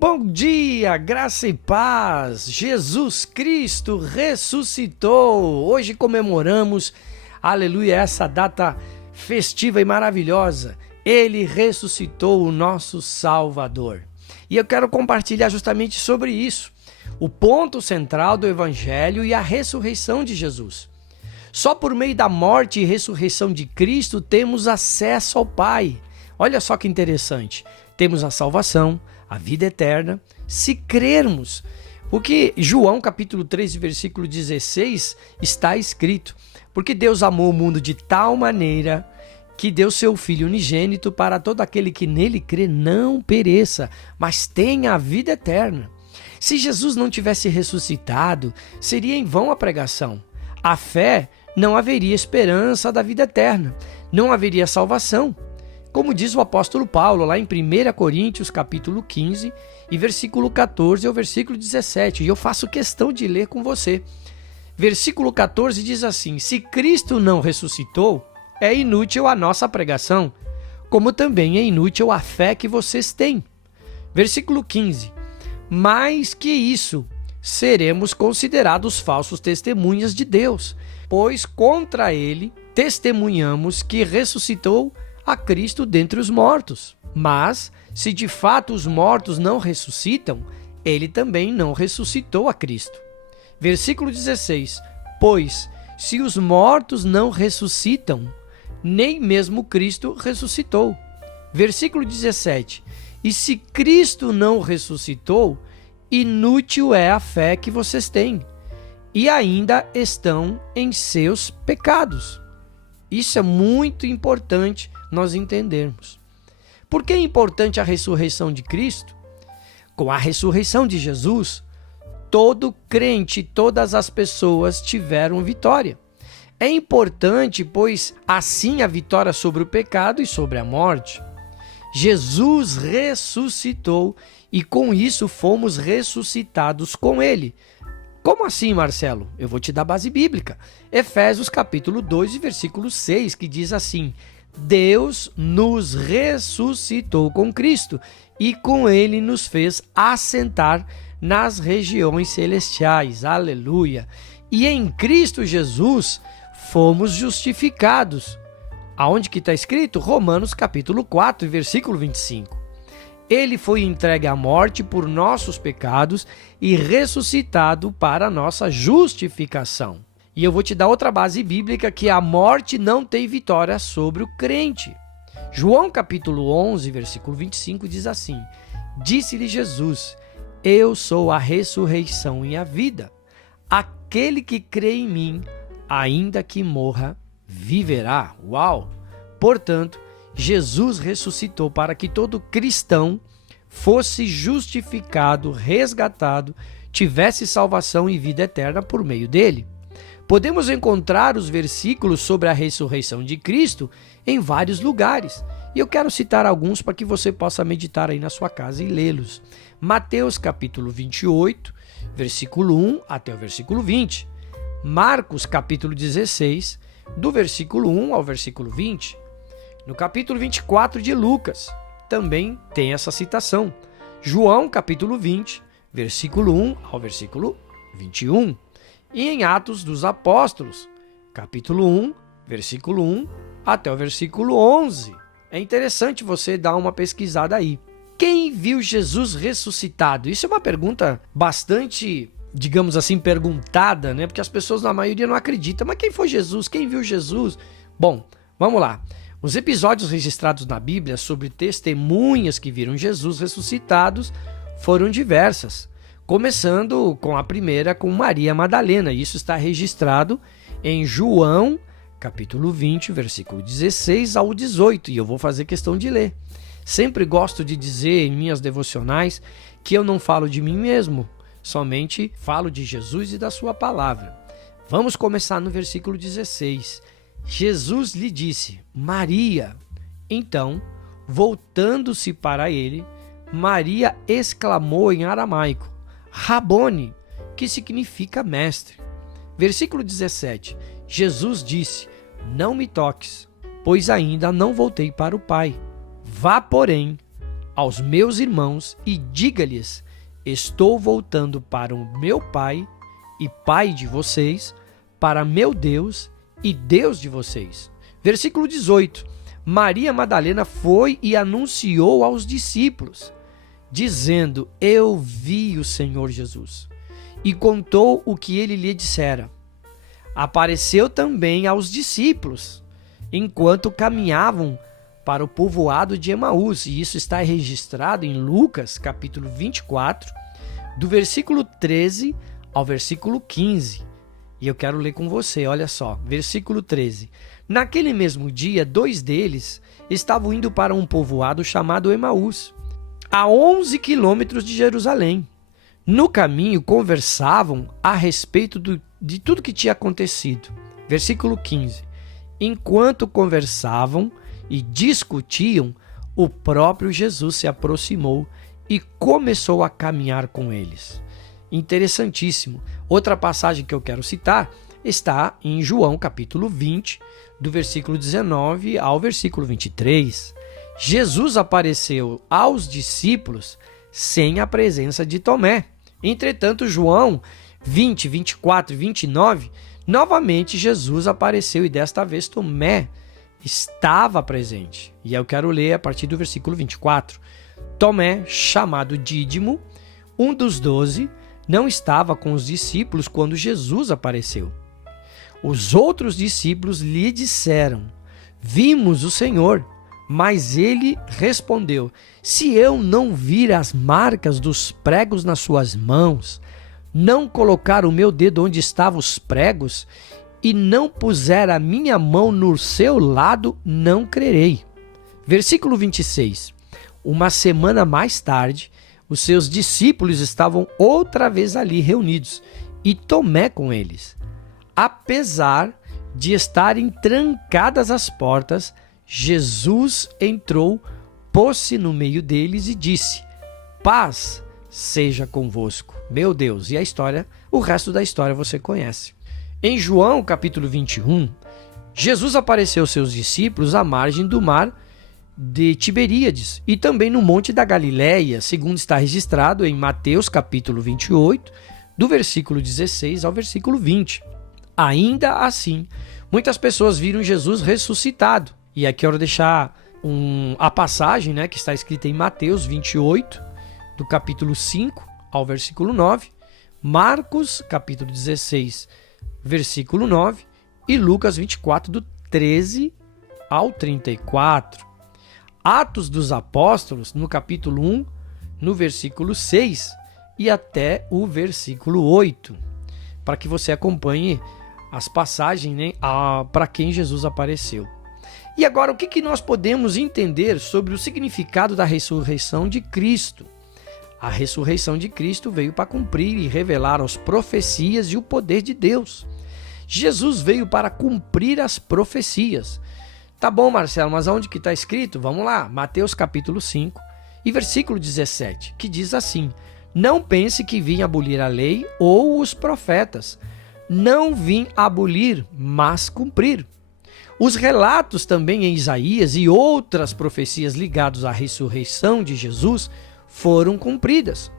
Bom dia, graça e paz. Jesus Cristo ressuscitou. Hoje comemoramos, aleluia, essa data festiva e maravilhosa. Ele ressuscitou, o nosso Salvador. E eu quero compartilhar justamente sobre isso, o ponto central do Evangelho e a ressurreição de Jesus. Só por meio da morte e ressurreição de Cristo temos acesso ao Pai. Olha só que interessante. Temos a salvação, a vida eterna, se crermos. Porque João capítulo 3, versículo 16 está escrito: porque Deus amou o mundo de tal maneira que deu seu Filho unigênito para todo aquele que nele crê não pereça, mas tenha a vida eterna. Se Jesus não tivesse ressuscitado, seria em vão a pregação. A fé, não haveria esperança da vida eterna, não haveria salvação. Como diz o apóstolo Paulo lá em 1 Coríntios capítulo 15 e versículo 14 ao versículo 17, e eu faço questão de ler com você. Versículo 14 diz assim: se Cristo não ressuscitou, é inútil a nossa pregação, como também é inútil a fé que vocês têm. Versículo 15: mais que isso, seremos considerados falsos testemunhas de Deus, pois contra ele testemunhamos que ressuscitou a Cristo dentre os mortos. Mas, se de fato os mortos não ressuscitam, ele também não ressuscitou a Cristo. Versículo 16: pois, se os mortos não ressuscitam, nem mesmo Cristo ressuscitou. Versículo 17: e se Cristo não ressuscitou, inútil é a fé que vocês têm, e ainda estão em seus pecados. Isso é muito importante nós entendermos. Por que é importante a ressurreição de Cristo? Com a ressurreição de Jesus, todo crente, todas as pessoas tiveram vitória. É importante, pois assim a vitória sobre o pecado e sobre a morte. Jesus ressuscitou e com isso fomos ressuscitados com ele. Como assim, Marcelo? Eu vou te dar base bíblica. Efésios capítulo 2, versículo 6, que diz assim: Deus nos ressuscitou com Cristo e com ele nos fez assentar nas regiões celestiais. Aleluia! E em Cristo Jesus fomos justificados. Aonde que está escrito? Romanos capítulo 4, versículo 25. Ele foi entregue à morte por nossos pecados e ressuscitado para a nossa justificação. E eu vou te dar outra base bíblica, que a morte não tem vitória sobre o crente. João capítulo 11, versículo 25 diz assim: disse-lhe Jesus: eu sou a ressurreição e a vida. Aquele que crê em mim, ainda que morra, viverá. Uau! Portanto, Jesus ressuscitou para que todo cristão fosse justificado, resgatado, tivesse salvação e vida eterna por meio dele. Podemos encontrar os versículos sobre a ressurreição de Cristo em vários lugares. E eu quero citar alguns para que você possa meditar aí na sua casa e lê-los. Mateus capítulo 28, versículo 1 até o versículo 20. Marcos capítulo 16, do versículo 1 ao versículo 20. No capítulo 24 de Lucas, também tem essa citação. João, capítulo 20, versículo 1 ao versículo 21. E em Atos dos Apóstolos, capítulo 1, versículo 1 até o versículo 11. É interessante você dar uma pesquisada aí. Quem viu Jesus ressuscitado? Isso é uma pergunta bastante, digamos assim, perguntada, né? Porque as pessoas, na maioria, não acreditam. Mas quem foi Jesus? Quem viu Jesus? Bom, vamos lá. Os episódios registrados na Bíblia sobre testemunhas que viram Jesus ressuscitados foram diversas, começando com a primeira com Maria Madalena. Isso está registrado em João, capítulo 20, versículo 16 ao 18, e eu vou fazer questão de ler. Sempre gosto de dizer em minhas devocionais que eu não falo de mim mesmo, somente falo de Jesus e da sua palavra. Vamos começar no versículo 16. Jesus lhe disse: Maria. Então, voltando-se para ele, Maria exclamou em aramaico: Rabone, que significa mestre. Versículo 17. Jesus disse: não me toques, pois ainda não voltei para o Pai. Vá, porém, aos meus irmãos e diga-lhes: estou voltando para o meu Pai e Pai de vocês, para meu Deus e Deus de vocês. Versículo 18. Maria Madalena foi e anunciou aos discípulos, dizendo: eu vi o Senhor Jesus, e contou o que ele lhe dissera. Apareceu também aos discípulos, enquanto caminhavam para o povoado de Emaús, e isso está registrado em Lucas, capítulo 24, do versículo 13 ao versículo 15. E eu quero ler com você, olha só, versículo 13. Naquele mesmo dia, 2 deles estavam indo para um povoado chamado Emaús, a 11 quilômetros de Jerusalém. No caminho, conversavam a respeito de tudo que tinha acontecido. Versículo 15. Enquanto conversavam e discutiam, o próprio Jesus se aproximou e começou a caminhar com eles. Interessantíssimo. Outra passagem que eu quero citar está em João, capítulo 20, do versículo 19 ao versículo 23. Jesus apareceu aos discípulos sem a presença de Tomé. Entretanto, João 20, 24 e 29, novamente Jesus apareceu e desta vez Tomé estava presente. E eu quero ler a partir do versículo 24. Tomé, chamado Dídimo, um dos 12, não estava com os discípulos quando Jesus apareceu. Os outros discípulos lhe disseram: vimos o Senhor. Mas ele respondeu: se eu não vir as marcas dos pregos nas suas mãos, não colocar o meu dedo onde estavam os pregos e não puser a minha mão no seu lado, não crerei. Versículo 26. Uma semana mais tarde, os seus discípulos estavam outra vez ali reunidos e Tomé com eles. Apesar de estarem trancadas as portas, Jesus entrou, pôs-se no meio deles e disse: paz seja convosco. Meu Deus, e a história, o resto da história você conhece. Em João, capítulo 21, Jesus apareceu aos seus discípulos à margem do mar de Tiberíades e também no Monte da Galileia, segundo está registrado em Mateus, capítulo 28, do versículo 16 ao versículo 20. Ainda assim, muitas pessoas viram Jesus ressuscitado. E aqui eu quero deixar a passagem, que está escrita em Mateus 28, do capítulo 5 ao versículo 9, Marcos, capítulo 16, versículo 9, e Lucas 24, do 13 ao 34. Atos dos Apóstolos, no capítulo 1, no versículo 6 e até o versículo 8, para que você acompanhe as passagens para quem Jesus apareceu. E agora, o que nós podemos entender sobre o significado da ressurreição de Cristo? A ressurreição de Cristo veio para cumprir e revelar as profecias e o poder de Deus. Jesus veio para cumprir as profecias. Tá bom, Marcelo, mas onde que está escrito? Vamos lá, Mateus capítulo 5 e versículo 17, que diz assim: não pense que vim abolir a lei ou os profetas. Não vim abolir, mas cumprir. Os relatos também em Isaías e outras profecias ligadas à ressurreição de Jesus foram cumpridas.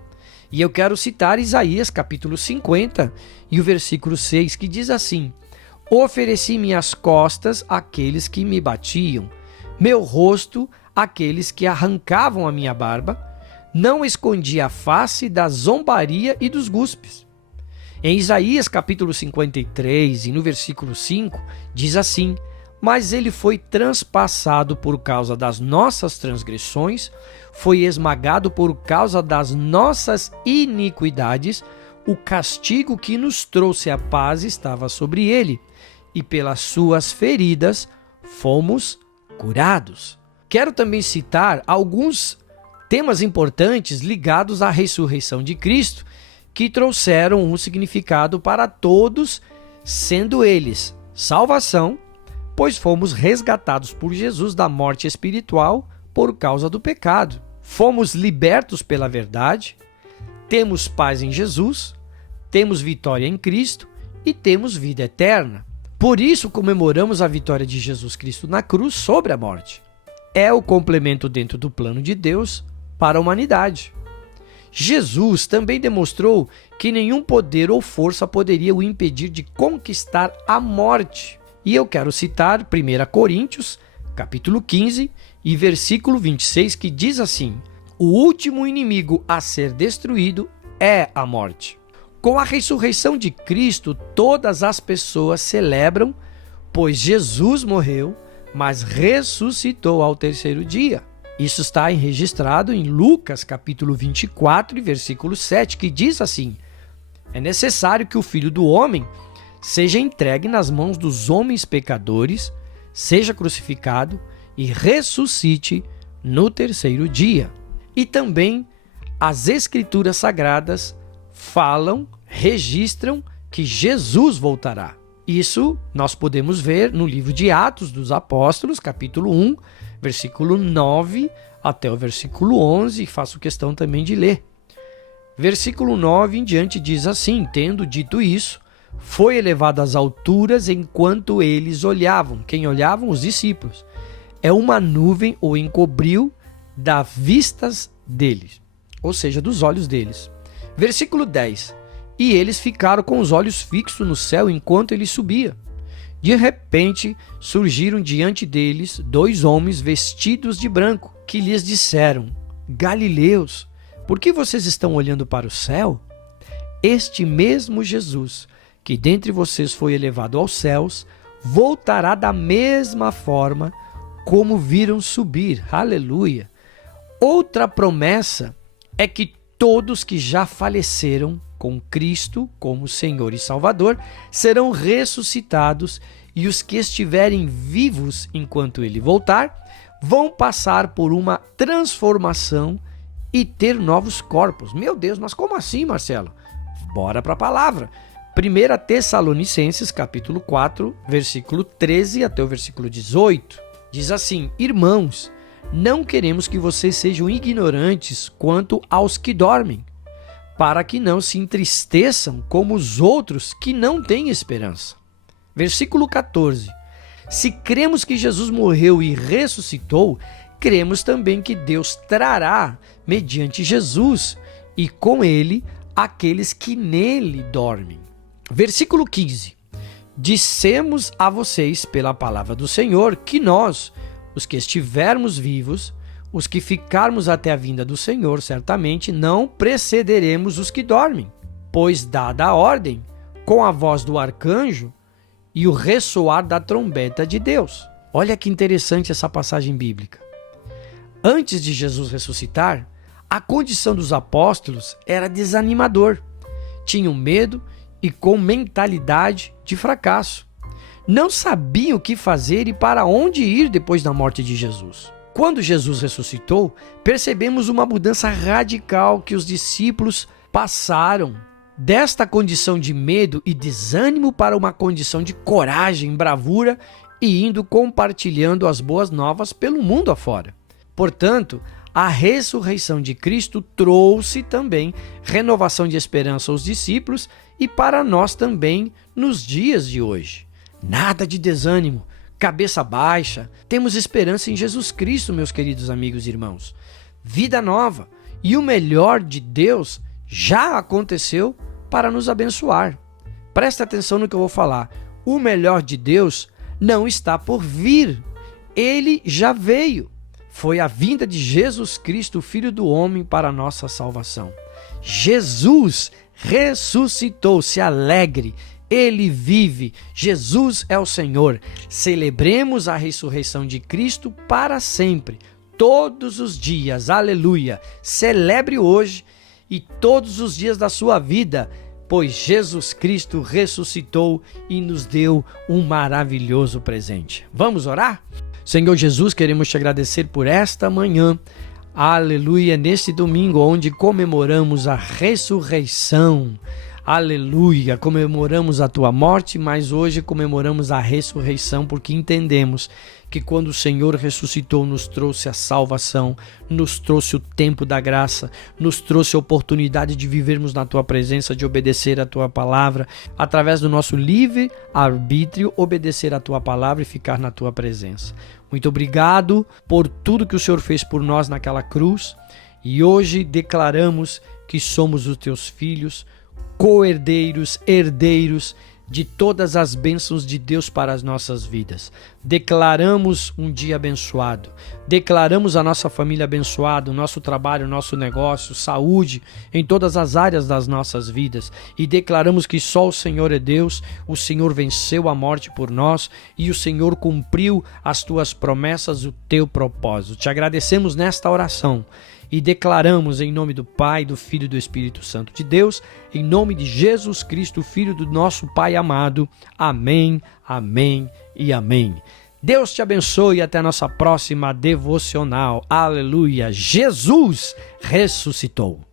E eu quero citar Isaías capítulo 50 e o versículo 6, que diz assim: ofereci minhas costas àqueles que me batiam, meu rosto àqueles que arrancavam a minha barba, não escondi a face da zombaria e dos guspes. Em Isaías capítulo 53 e no versículo 5 diz assim: mas ele foi transpassado por causa das nossas transgressões, foi esmagado por causa das nossas iniquidades, o castigo que nos trouxe a paz estava sobre ele, e pelas suas feridas fomos curados. Quero também citar alguns temas importantes ligados à ressurreição de Cristo, que trouxeram um significado para todos, sendo eles salvação, pois fomos resgatados por Jesus da morte espiritual por causa do pecado. Fomos libertos pela verdade, temos paz em Jesus, temos vitória em Cristo e temos vida eterna. Por isso comemoramos a vitória de Jesus Cristo na cruz sobre a morte. É o complemento dentro do plano de Deus para a humanidade. Jesus também demonstrou que nenhum poder ou força poderia o impedir de conquistar a morte. E eu quero citar 1 Coríntios, capítulo 15 e versículo 26, que diz assim: o último inimigo a ser destruído é a morte. Com a ressurreição de Cristo, todas as pessoas celebram, pois Jesus morreu, mas ressuscitou ao terceiro dia. Isso está registrado em Lucas, capítulo 24, e versículo 7, que diz assim: é necessário que o Filho do Homem seja entregue nas mãos dos homens pecadores, seja crucificado e ressuscite no terceiro dia. E também as Escrituras Sagradas falam, registram que Jesus voltará. Isso nós podemos ver no livro de Atos dos Apóstolos, capítulo 1, versículo 9 até o versículo 11, e faço questão também de ler. Versículo 9 em diante diz assim: tendo dito isso, foi elevado às alturas enquanto eles olhavam. Quem olhavam? Os discípulos. É uma nuvem o encobriu das vistas deles, ou seja, dos olhos deles. Versículo 10. E eles ficaram com os olhos fixos no céu enquanto ele subia. De repente, surgiram diante deles 2 homens vestidos de branco, que lhes disseram: Galileus, por que vocês estão olhando para o céu? Este mesmo Jesus, que dentre vocês foi elevado aos céus, voltará da mesma forma como viram subir. Aleluia! Outra promessa é que todos que já faleceram com Cristo como Senhor e Salvador serão ressuscitados, e os que estiverem vivos enquanto ele voltar vão passar por uma transformação e ter novos corpos. Meu Deus, mas como assim, Marcelo? Bora para a palavra. 1 Tessalonicenses, capítulo 4, versículo 13 até o versículo 18. Diz assim: irmãos, não queremos que vocês sejam ignorantes quanto aos que dormem, para que não se entristeçam como os outros que não têm esperança. Versículo 14. Se cremos que Jesus morreu e ressuscitou, cremos também que Deus trará, mediante Jesus, e com ele, aqueles que nele dormem. Versículo 15. Dissemos a vocês pela palavra do Senhor que nós, os que estivermos vivos, os que ficarmos até a vinda do Senhor, certamente não precederemos os que dormem, pois dada a ordem, com a voz do arcanjo e o ressoar da trombeta de Deus. Olha que interessante essa passagem bíblica. Antes de Jesus ressuscitar, a condição dos apóstolos era desanimador. Tinham medo e com mentalidade de fracasso. Não sabiam o que fazer e para onde ir depois da morte de Jesus. Quando Jesus ressuscitou, percebemos uma mudança radical que os discípulos passaram desta condição de medo e desânimo para uma condição de coragem, bravura e indo compartilhando as boas novas pelo mundo afora. Portanto, a ressurreição de Cristo trouxe também renovação de esperança aos discípulos e para nós também nos dias de hoje. Nada de desânimo, cabeça baixa, temos esperança em Jesus Cristo, meus queridos amigos e irmãos. Vida nova e o melhor de Deus já aconteceu para nos abençoar. Presta atenção no que eu vou falar. O melhor de Deus não está por vir, ele já veio. Foi a vinda de Jesus Cristo, o Filho do Homem, para a nossa salvação. Jesus ressuscitou, se alegre, ele vive, Jesus é o Senhor. Celebremos a ressurreição de Cristo para sempre, todos os dias, aleluia. Celebre hoje e todos os dias da sua vida, pois Jesus Cristo ressuscitou e nos deu um maravilhoso presente. Vamos orar? Senhor Jesus, queremos te agradecer por esta manhã, aleluia, neste domingo onde comemoramos a ressurreição, aleluia, comemoramos a tua morte, mas hoje comemoramos a ressurreição porque entendemos que quando o Senhor ressuscitou nos trouxe a salvação, nos trouxe o tempo da graça, nos trouxe a oportunidade de vivermos na tua presença, de obedecer a tua palavra, através do nosso livre arbítrio, obedecer a tua palavra e ficar na tua presença. Muito obrigado por tudo que o Senhor fez por nós naquela cruz E hoje declaramos que somos os teus filhos, co-herdeiros, herdeiros de todas as bênçãos de Deus para as nossas vidas. Declaramos um dia abençoado, declaramos a nossa família abençoada, o nosso trabalho, o nosso negócio, saúde, em todas as áreas das nossas vidas, e declaramos que só o Senhor é Deus, o Senhor venceu a morte por nós e o Senhor cumpriu as tuas promessas, o teu propósito. Te agradecemos nesta oração e declaramos em nome do Pai, do Filho e do Espírito Santo de Deus, em nome de Jesus Cristo, Filho do nosso Pai amado. Amém, amém e amém. Deus te abençoe e até a nossa próxima devocional. Aleluia! Jesus ressuscitou.